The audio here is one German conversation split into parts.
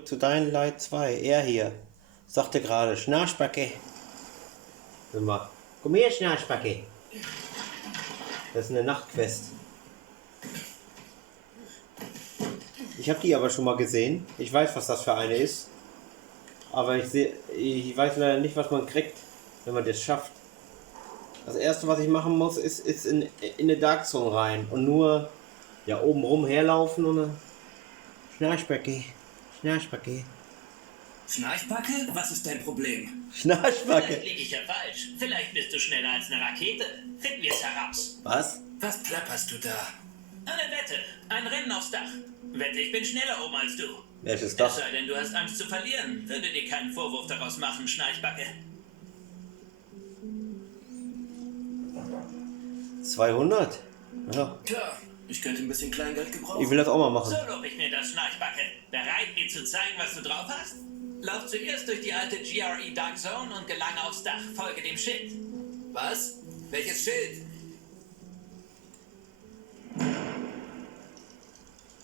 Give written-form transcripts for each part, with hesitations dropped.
zurück zu Dying Light 2. Er hier sagte gerade, Schnarchbacke. Hör mal. Komm her, Schnarchbacke. Das ist eine Nachtquest. Ich habe die aber schon mal gesehen. Ich weiß, was das für eine ist. Aber ich weiß leider nicht, was man kriegt, wenn man das schafft. Das erste, was ich machen muss, ist in eine Dark Zone rein. Und nur ja, oben rum herlaufen und dann Schnarchbacke. Schnarchbacke. Schnarchbacke? Was ist dein Problem? Schnarchbacke. Vielleicht liege ich ja falsch. Vielleicht bist du schneller als eine Rakete. Finden wir es heraus. Was? Was plapperst du da? Eine Wette. Ein Rennen aufs Dach. Wette, ich bin schneller oben als du. Welches Es Dach? sei denn, du hast Angst zu verlieren. Würde dir keinen Vorwurf daraus machen, Schnarchbacke. 200? Ja. Tja, ich könnte ein bisschen Kleingeld gebrauchen. Ich will das auch mal machen. So lob ich mir das, Schnarchbacke. Bereit, mir zu zeigen, was du drauf hast? Lauf zuerst durch die alte GRE Dark Zone und gelange aufs Dach. Folge dem Schild. Was? Welches Schild?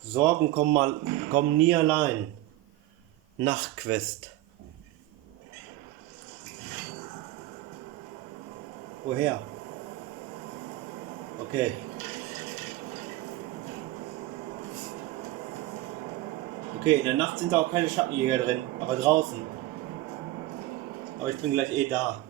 Sorgen kommen nie allein. Nachtquest. Woher? Okay. Okay, in der Nacht sind da auch keine Schattenjäger drin, aber draußen. Aber ich bin gleich eh da.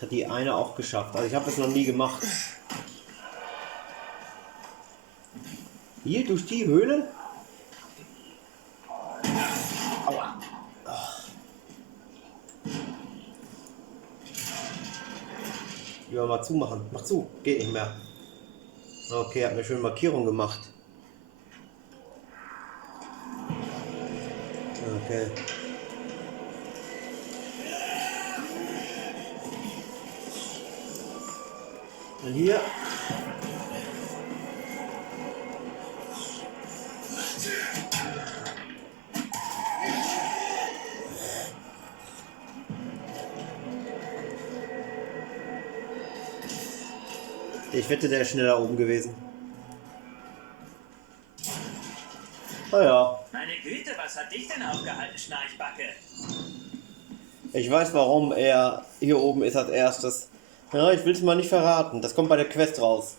Hat die eine auch geschafft. Also ich habe das noch nie gemacht. Hier durch die Höhle? Aua. Ja, mal zumachen. Mach zu. Geht nicht mehr. Okay, hat mir schön Markierung gemacht. Okay. Und hier. Ich wette, der ist schneller oben gewesen. Naja. Meine Güte, was hat dich denn aufgehalten, Schnarchbacke? Ich weiß, warum er hier oben ist als erstes. Ja, ich will es mal nicht verraten. Das kommt bei der Quest raus.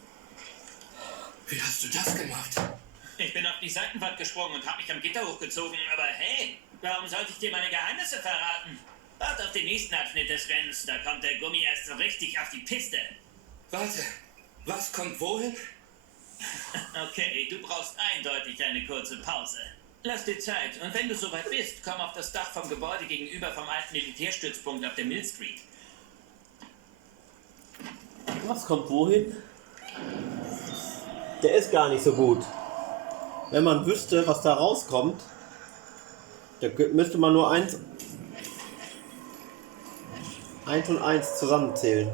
Wie hast du das gemacht? Ich bin auf die Seitenwand gesprungen und habe mich am Gitter hochgezogen, aber hey, warum sollte ich dir meine Geheimnisse verraten? Wart auf den nächsten Abschnitt des Rennens, da kommt der Gummi erst so richtig auf die Piste. Warte, was kommt wohin? Okay, du brauchst eindeutig eine kurze Pause. Lass dir Zeit und wenn du soweit bist, komm auf das Dach vom Gebäude gegenüber vom alten Militärstützpunkt auf der Mill Street. Was kommt wohin? Der ist gar nicht so gut. Wenn man wüsste, was da rauskommt, da müsste man nur eins und eins zusammenzählen.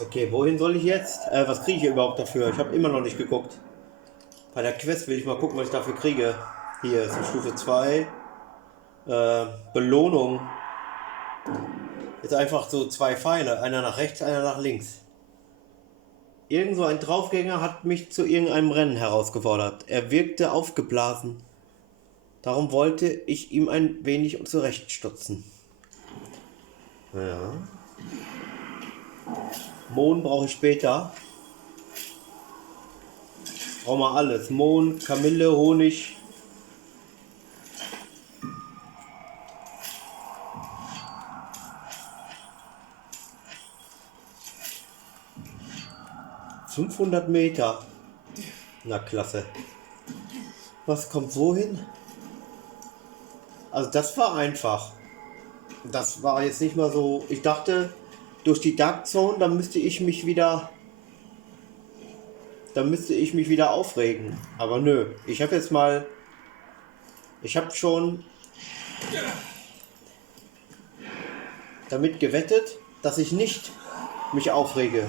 Okay, wohin soll ich jetzt? Was kriege ich hier überhaupt dafür? Ich habe immer noch nicht geguckt. Bei der Quest will ich mal gucken, was ich dafür kriege. Hier ist Stufe 2. Belohnung. Jetzt einfach so 2 Pfeile. Einer nach rechts, einer nach links. Irgend so ein Draufgänger hat mich zu irgendeinem Rennen herausgefordert. Er wirkte aufgeblasen. Darum wollte ich ihm ein wenig zurechtstutzen. Ja. Mohn brauche ich später. Brauchen wir alles. Mohn, Kamille, Honig. ...500 Meter. Na klasse. Was kommt wohin? Also das war einfach. Das war jetzt nicht mal so... Ich dachte, durch die Dark Zone, dann müsste ich mich wieder aufregen. Aber nö. Ich habe jetzt mal... Ich habe schon damit gewettet, dass ich nicht mich aufrege.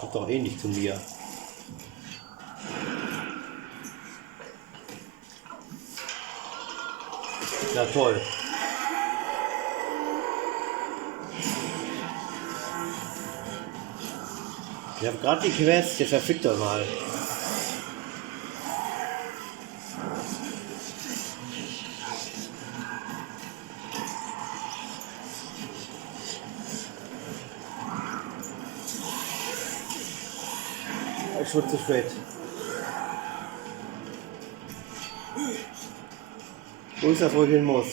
Kommt doch eh nicht zu mir. Na toll. Ich habe gerade die Quest, jetzt verfickt doch mal. Schon zu spät. Wo ist das, wo ich hin muss?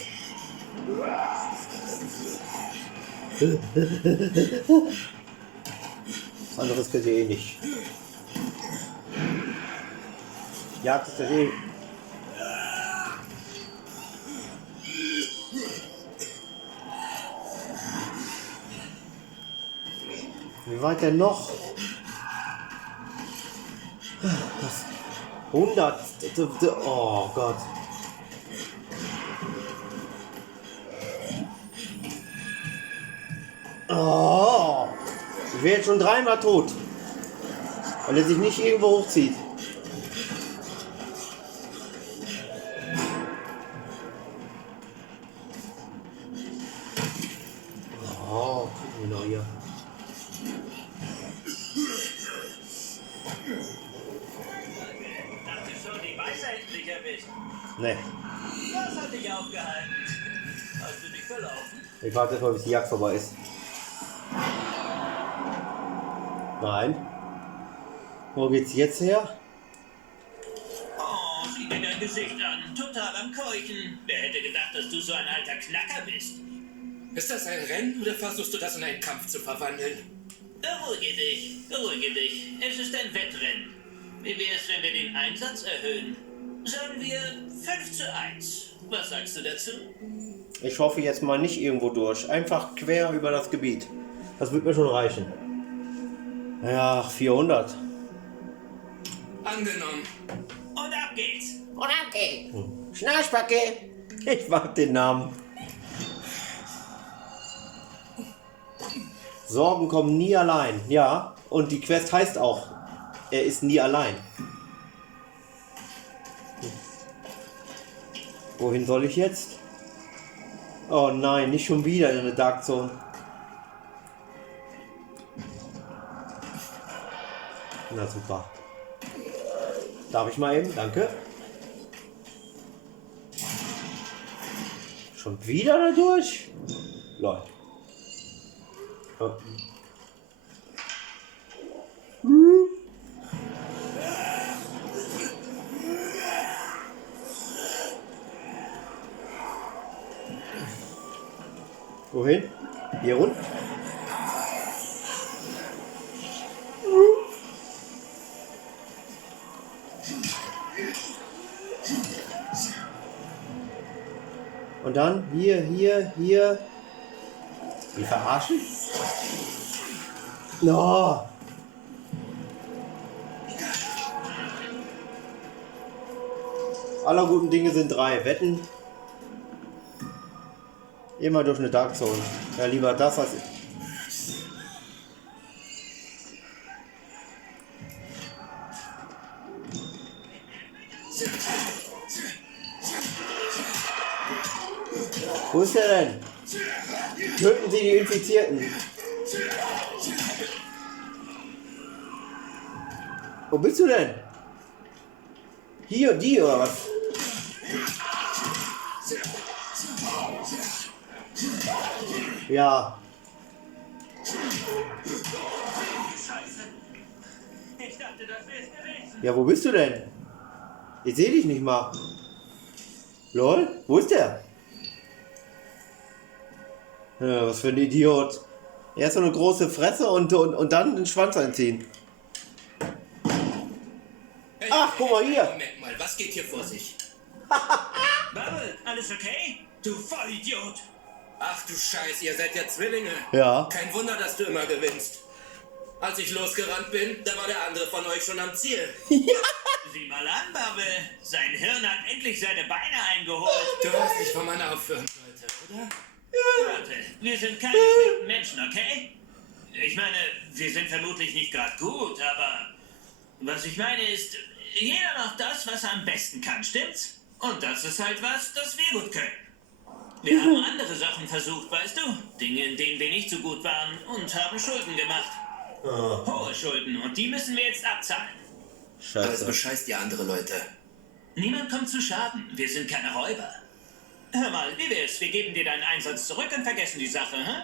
Was anderes könnt ihr eh nicht. Jagd ist das eh. Wie weit denn noch? 100. Oh Gott. Oh. Ich wäre jetzt schon 3-mal tot. Weil er sich nicht irgendwo hochzieht. Oh, gucken wir noch hier. Nee. Was hat dich aufgehalten? Hast du dich verlaufen? Ich warte jetzt mal, bis die Jagd vorbei ist. Nein. Wo geht's jetzt her? Oh, sieh dir dein Gesicht an. Total am Keuchen. Wer hätte gedacht, dass du so ein alter Knacker bist? Ist das ein Rennen oder versuchst du das in einen Kampf zu verwandeln? Beruhige dich, beruhige dich. Es ist ein Wettrennen. Wie wär's, wenn wir den Einsatz erhöhen? Sagen wir 5:1. Was sagst du dazu? Ich hoffe jetzt mal nicht irgendwo durch. Einfach quer über das Gebiet. Das wird mir schon reichen. Ja, 400. Angenommen. Und ab geht's. Und ab geht's. Schnarchbacke. Ich mag den Namen. Sorgen kommen nie allein. Ja, und die Quest heißt auch, er ist nie allein. Wohin soll ich jetzt? Oh nein, nicht schon wieder in eine Dark Zone. Na super. Darf ich mal eben? Danke. Schon wieder da durch? Lol. Oh. Wohin? Hier runter? Und dann hier. Die verarschen? No. Aller guten Dinge sind 3. Wetten? Immer durch eine Dark Zone. Ja, lieber das als... Wo ist der denn? Töten Sie die Infizierten. Wo bist du denn? Hier, die oder was? Ja. Ich dachte, das wär's gewesen. Ja, wo bist du denn? Ich sehe dich nicht mal. Lol, wo ist der? Ja, was für ein Idiot. Er hat so eine große Fresse und dann den Schwanz einziehen. Hey, Ach, guck mal hier. Moment mal, was geht hier vor sich? Bubble, alles okay? Du Vollidiot. Ach du Scheiße, ihr seid ja Zwillinge. Ja. Kein Wunder, dass du immer gewinnst. Als ich losgerannt bin, da war der andere von euch schon am Ziel. Sieh mal an, Bubble. Sein Hirn hat endlich seine Beine eingeholt. Du weißt nicht, wo man aufhören sollte, oder? Warte, wir sind keine schlechten Menschen, okay? Ich meine, wir sind vermutlich nicht gerade gut, aber was ich meine ist, jeder macht das, was er am besten kann, stimmt's? Und das ist halt was, das wir gut können. Wir haben andere Sachen versucht, weißt du? Dinge, in denen wir nicht so gut waren und haben Schulden gemacht. Hohe Schulden und die müssen wir jetzt abzahlen. Also Scheiße. bescheißt ihr andere Leute. Niemand kommt zu Schaden, wir sind keine Räuber. Hör mal, wie wär's? Wir geben dir deinen Einsatz zurück und vergessen die Sache, hä?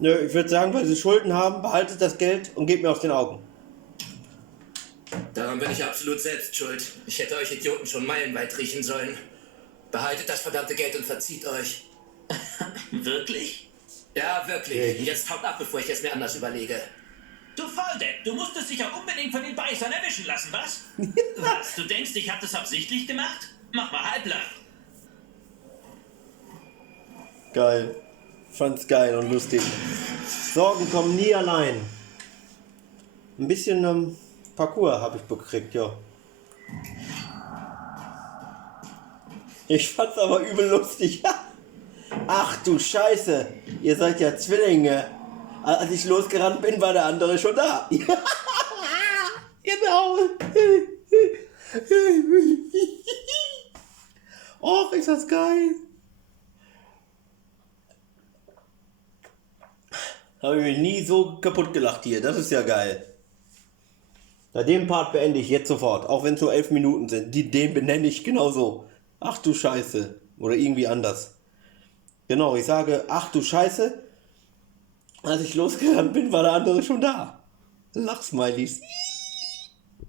Nö, ich würde sagen, weil sie Schulden haben, behaltet das Geld und gebt mir aus den Augen. Daran bin ich absolut selbst schuld. Ich hätte euch Idioten schon meilenweit riechen sollen. Behaltet das verdammte Geld und verzieht euch. Wirklich? Ja, wirklich. Jetzt haut ab, bevor ich es mir anders überlege. Du Volldepp, du musstest dich ja unbedingt von den Beißern erwischen lassen, was? Was, du denkst, ich hab das absichtlich gemacht? Mach mal halblang. Geil. Fand's geil und lustig. Sorgen kommen nie allein. Ein bisschen Parcours habe ich bekriegt, ja. Ich fand's aber übel lustig. Ach du Scheiße, ihr seid ja Zwillinge. Als ich losgerannt bin, war der andere schon da. Genau. Och, ist das geil. Habe ich mich nie so kaputt gelacht hier. Das ist ja geil. Na, den Part beende ich jetzt sofort. Auch wenn es nur 11 Minuten sind. Den benenne ich genauso. Ach du Scheiße. Oder irgendwie anders. Genau, ich sage, ach du Scheiße. Als ich losgerannt bin, war der andere schon da. Lachsmilies.